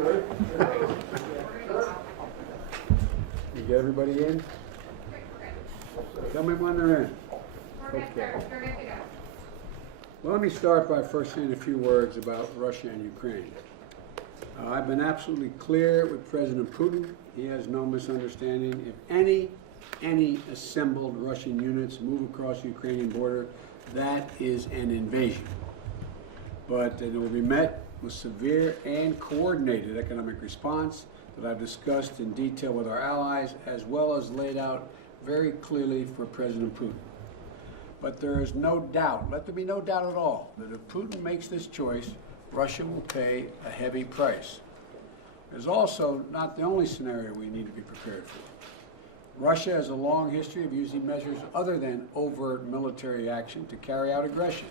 You get everybody in? Tell me when they're in. Okay. Well, let me start by first saying a few words about Russia and Ukraine. I've been absolutely clear with President Putin. He has no misunderstanding. If any assembled Russian units move across the Ukrainian border, that is an invasion. But it will be met with severe and coordinated economic response that I've discussed in detail with our allies, as well as laid out very clearly for President Putin. But there is no doubt, let there be no doubt at all, that if Putin makes this choice, Russia will pay a heavy price. There's also not the only scenario we need to be prepared for. Russia has a long history of using measures other than overt military action to carry out aggression.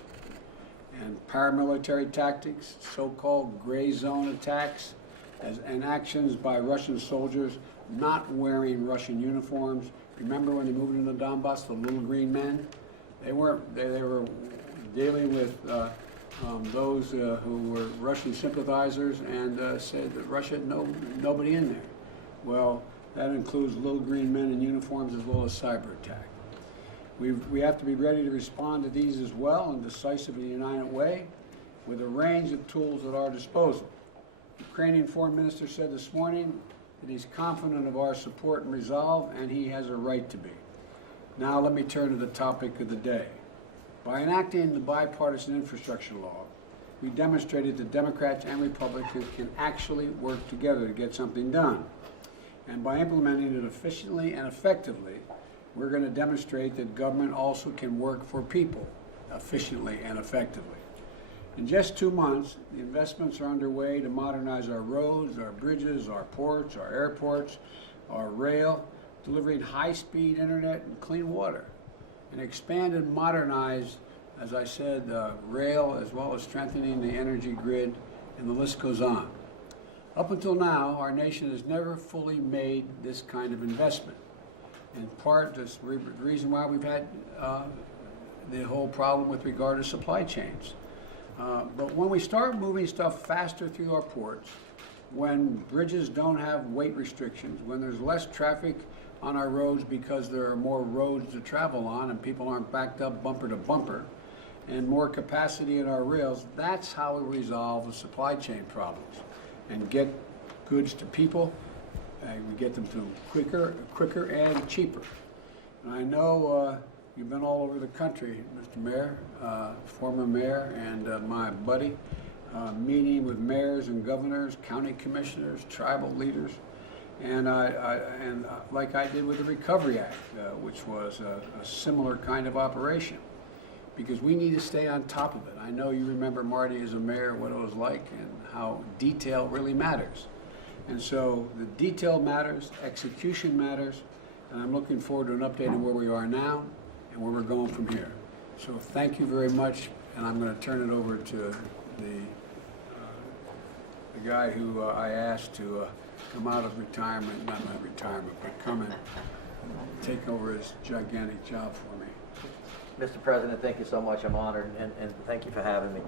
And paramilitary tactics, so-called gray zone attacks, and actions by Russian soldiers not wearing Russian uniforms. Remember when they moved into Donbass, the little green men? They were dealing with those who were Russian sympathizers and said that Russia had nobody in there. Well, that includes little green men in uniforms as well as cyber attack. We have to be ready to respond to these as well in a decisive and united way with a range of tools at our disposal. The Ukrainian Foreign Minister said this morning that he's confident of our support and resolve, and he has a right to be. Now let me turn to the topic of the day. By enacting the bipartisan infrastructure law, we demonstrated that Democrats and Republicans can actually work together to get something done. And by implementing it efficiently and effectively, we're going to demonstrate that government also can work for people efficiently and effectively. In just 2 months, the investments are underway to modernize our roads, our bridges, our ports, our airports, our rail, delivering high-speed internet and clean water, and expand and modernize, as I said, rail, as well as strengthening the energy grid, and the list goes on. Up until now, our nation has never fully made this kind of investment. In part, the reason why we've had the whole problem with regard to supply chains. But when we start moving stuff faster through our ports, when bridges don't have weight restrictions, when there's less traffic on our roads because there are more roads to travel on and people aren't backed up bumper to bumper, and more capacity in our rails, that's how we resolve the supply chain problems and get goods to people. We get them to them quicker and cheaper. And I know you've been all over the country, Mr. Mayor, former mayor, and my buddy, meeting with mayors and governors, county commissioners, tribal leaders, and like I did with the Recovery Act, which was a similar kind of operation, because we need to stay on top of it. I know you remember Marty as a mayor, what it was like, and how detail really matters. And so the detail matters, execution matters, and I'm looking forward to an update on where we are now and where we're going from here. So thank you very much, and I'm going to turn it over to the guy who I asked to come out of retirement, not retirement, but come and take over his gigantic job for me. Mr. President, thank you so much. I'm honored, and thank you for having me.